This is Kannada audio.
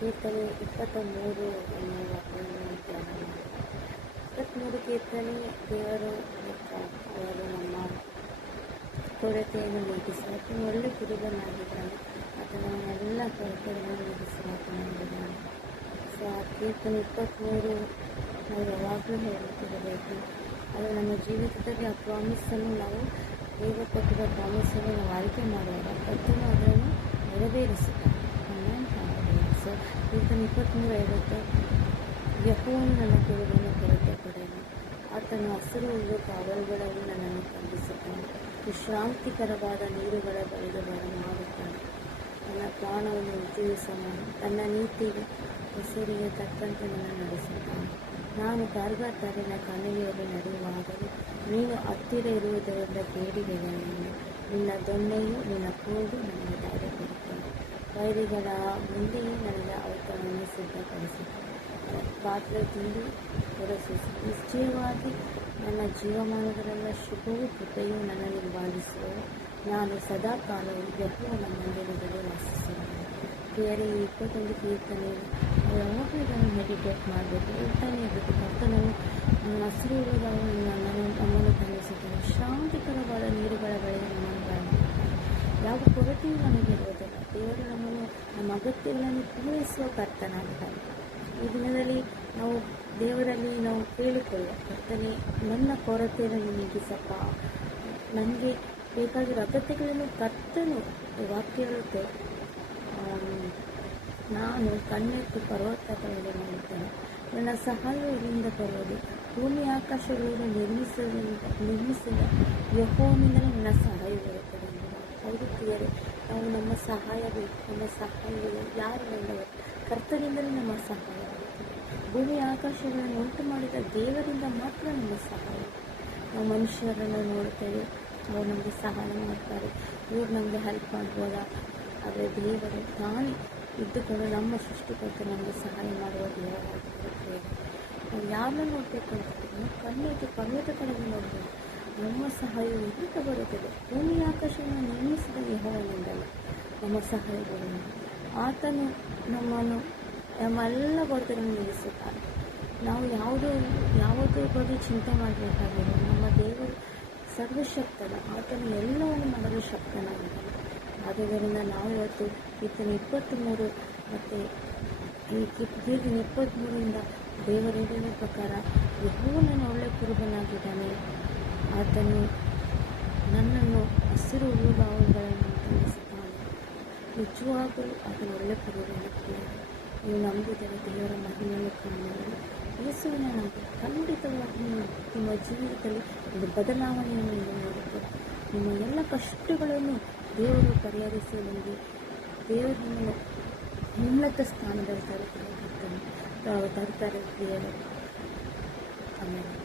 ಕೀರ್ತನೆ 23 ಅನ್ನು ಧ್ಯಾನ ಮಾಡಿ. 23 ಕೀರ್ತನೆ ದೇವರು ಅವರು ನಮ್ಮ ಕೊರತೆಯನ್ನು ನೀಗಿಸಿ ಆತನು ಒಳ್ಳೆ ಕುರುಬನಾಗಿದ್ದಾನೆ. ಆತನ ಎಲ್ಲ ಕೊರತೆಗಳನ್ನು ನೀಗಿಸಿದ್ದಾನೆ. ಸೊ ಆ ಕೀರ್ತನೆ 23 ನಾವು ಯಾವಾಗಲೂ ಹೇಳುತ್ತಿರಬೇಕು. ಅದು ನಮ್ಮ ಜೀವಿತದಲ್ಲಿ ಆ ಪ್ರಾಮಿಸನ್ನು ನಾವು ದೇವರು ಕೊಟ್ಟಿರೋ ಪ್ರಾಮಿಸನ್ನು ನಾವು ಆಯ್ಕೆ ಮಾಡುವಾಗ ಕರ್ತನು ಅದನ್ನು ನೆರವೇರಿಸುತ್ತಾನೆ. ಸೊ ಕೀರ್ತನೆ 23:50 ಯೆಹೋವನು ನನ್ನ ಕುರುಬನು, ಕೊರತೆ ಪಡೆಯನು. ಆತನು ಹಸಿರು ಹುಲ್ಲು ಕಾವಲುಗಳಲ್ಲಿ ನನ್ನನ್ನು ತಂದಿಸುತ್ತಾನೆ. ವಿಶ್ರಾಂತಿಕರವಾದ ನೀರುಗಳ ಬಳಿಗೆ ಬರಮಾಡುತ್ತಾನೆ. ನನ್ನ ಪ್ರಾಣವನ್ನು ಉಜ್ಜೀವಿಸಮಾಡಿ ತನ್ನ ನೀತಿಗೆ ಹೆಸರಿಗೆ ತಕ್ಕಂತೆ ನನ್ನ ನಡೆಸುತ್ತಾನೆ. ನಾನು ಕಾರ್ಗತ್ತಲಿನ ಕಣಿವೆಯಲ್ಲಿ ನಡೆಯುವಾಗಲೂ ನೀನು ಹತ್ತಿರ ಇರುವುದರಿಂದ ಕೇಡಿಗೆಗಳನ್ನು ನಿನ್ನ ದೊಣ್ಣೆಯು ನಿನ್ನ ಕೂಗು ನನಗೆ ಧೈರ್ಯ ಕೊಡುತ್ತಾನೆ. ವೈರಿಗಳ ಮುಂದೆಯೇ ನನಗೆ ಔತಣವನ್ನು ಸಿದ್ಧಪಡಿಸುತ್ತಾನೆ. ಪಾತ್ರೆ ತುಂಬಿ ಹೊರಸೂಸಿ ನಿಶ್ಚಯವಾಗಿ ನನ್ನ ಜೀವಮಾನಗಳೆಲ್ಲ ಶುಭವೂ ಕೃಪೆಯೂ ನನ್ನನ್ನು ಬಾಧಿಸುವವು. ನಾನು ಸದಾ ಕಾಲವು ಯೆಹೋವನ ಮಂದಿರದಲ್ಲಿ ವಾಸಿಸುತ್ತೇನೆ. ಬೇರೆ 21 ಕೀರ್ತನೆ ಯಾವಾಗಲೂ ಇದನ್ನು ಮೆಡಿಟೇಟ್ ಮಾಡಬೇಕು, ಹೇಳ್ತಾನೆ ಇರಬೇಕು. ಕರ್ತನನ್ನು ಹಸಿರು ಹುಲ್ಲುಗಳನ್ನು ನಮ್ಮನ್ನು ತಂದಿಸುತ್ತಾನೆ. ಶಾಂತಿಕರವಾದ ನೀರುಗಳ ಬಳಿಗೆ ನಮ್ಮನ್ನು ಬರಮಾಡುತ್ತಾನೆ. ಯಾವ ಕೊರತೆಯೂ ನಮಗೆ ಇರುವುದಿಲ್ಲ. ದೇವರು ನಮ್ಮನ್ನು ನಮ್ಮ ಅಗತ್ಯಗಳನ್ನು ಪೂರೈಸುವ ಕರ್ತನಾಗಿದ್ದಾನೆ. ಈ ದಿನದಲ್ಲಿ ನಾವು ದೇವರಲ್ಲಿ ನಾವು ಕೇಳಿಕೊಳ್ಳುವ, ಕರ್ತನೆ ನನ್ನ ಕೊರತೆಯನ್ನು ನೀಗಿಸಪ್ಪ, ನನಗೆ ಬೇಕಾಗಿರೋ ಅಗತ್ಯಗಳನ್ನು ಕರ್ತನು ವಾಕ್ಯ ಹೇಳುತ್ತೆ. ನಾನು ಕಣ್ಣೆತ್ತಿ ಪರ್ವತಗಳಲ್ಲಿ ನೋಡುತ್ತೇನೆ, ನನ್ನ ಸಹಾಯವು ಇಲ್ಲಿಂದ ಬರುವುದು. ಭೂಮಿ ಆಕಾಶಗಳನ್ನು ನಿರ್ಮಿಸಿದ ಯೆಹೋವನಿಂದಲೇ ನನ್ನ ಸಹಾಯ ಬರುತ್ತದೆ. ಹೌದು ಪ್ರಿಯರೇ, ನಾವು ನಮ್ಮ ಸಹಾಯಗಳು ಯಾರಿಂದಲೇ? ಕರ್ತನಿಂದಲೇ ನಮ್ಮ ಸಹಾಯ ಆಗುತ್ತದೆ. ಭೂಮಿ ಆಕಾಶಗಳನ್ನು ಉಂಟು ಮಾಡಿದ ದೇವರಿಂದ ಮಾತ್ರ ನಮ್ಮ ಸಹಾಯ. ನಾವು ಮನುಷ್ಯರನ್ನು ನೋಡುತ್ತೇವೆ, ಅವರು ನಮಗೆ ಸಹಾಯ ಮಾಡ್ತಾರೆ, ಇವ್ರು ನಮಗೆ ಹೆಲ್ಪ್ ಮಾಡ್ಬೋದಾ? ಆದರೆ ದೇವರು ತಾನೇ ಇದ್ದುಕೊಂಡು ನಮ್ಮ ಸೃಷ್ಟಿಕರ್ತ ನಮಗೆ ಸಹಾಯ ಮಾಡುವ ದೇವರಾಗಿರುತ್ತೇವೆ. ನಾವು ಯಾರನ್ನ ನೋಡಬೇಕು ಅಂತಿದ್ದೀವಿ? ನಾವು ಕಣ್ಣೆತ್ತಿ ಪರ್ವತ ಕಡೆಗೆ ನೋಡಬೇಕು. ನಮ್ಮ ಸಹಾಯವು ಎಲ್ಲಿಂದ ಬರುತ್ತದೆ? ಭೂಮಿ ಆಕಾಶವನ್ನು ನಿರ್ಮಿಸಿದ ಯೆಹೋವನಿಂದಲೇ ನಮ್ಮ ಸಹಾಯ ಬರುವುದು. ಆತನು ನಮ್ಮೆಲ್ಲ ಕೊರತೆಗಳನ್ನು ನೀಗಿಸುತ್ತಾನೆ. ನಾವು ಯಾವುದ್ರ ಬಗ್ಗೆ ಚಿಂತೆ ಮಾಡಬೇಕಾಗಿಲ್ಲ. ನಮ್ಮ ದೇವರು ಸರ್ವಶಕ್ತನ, ಆತನು ಎಲ್ಲವನ್ನು ಮಾಡಲು ಶಕ್ತನಾಗಿದ್ದಾನೆ. ಆದ್ದರಿಂದ ನಾವು ಇವತ್ತು ಕೀರ್ತನೆ 23 ಮತ್ತು ಈ ಕೀರ್ತನೆ 23 ದೇವರ ಹೇಳಿದ ಪ್ರಕಾರ ಯೆಹೋವನು ಒಳ್ಳೆ ಕುರುಬನಾಗಿದ್ದಾನೆ. ಆತನು ನನ್ನನ್ನು ಹಸಿರು ಹುಲ್ಲುಗಾವಲುಗಳನ್ನು ತಂದಿಸುತ್ತಾನೆ. ನಿಜವಾಗಲೂ ಆತನು ಒಳ್ಳೆ ಕುರುಬನಾಗಿದ್ದಾನೆ. ನೀವು ನಂಬಿದರೆ ದೇವರ ಮಹಿಮೆಯನ್ನು ಕಾಣಬಹುದು. ಯೇಸುವಿನ ನಂಬಿ ಖಂಡಿತವಾಗಿ ನಿಮ್ಮ ಜೀವಿತದಲ್ಲಿ ಒಂದು ಬದಲಾವಣೆಯನ್ನು ನೀವು ನೋಡುತ್ತೀರಿ. ನಿಮ್ಮ ಎಲ್ಲ ಕಷ್ಟಗಳನ್ನು ದೇವರು ಪರಿಹರಿಸಿ ನಿಮಗೆ ದೇವರನ್ನು ಉನ್ನತ ಸ್ಥಾನದಲ್ಲಿ ತರುತ್ತಾರೆ ಪ್ರಿಯರೇ. ಆಮೇಲೆ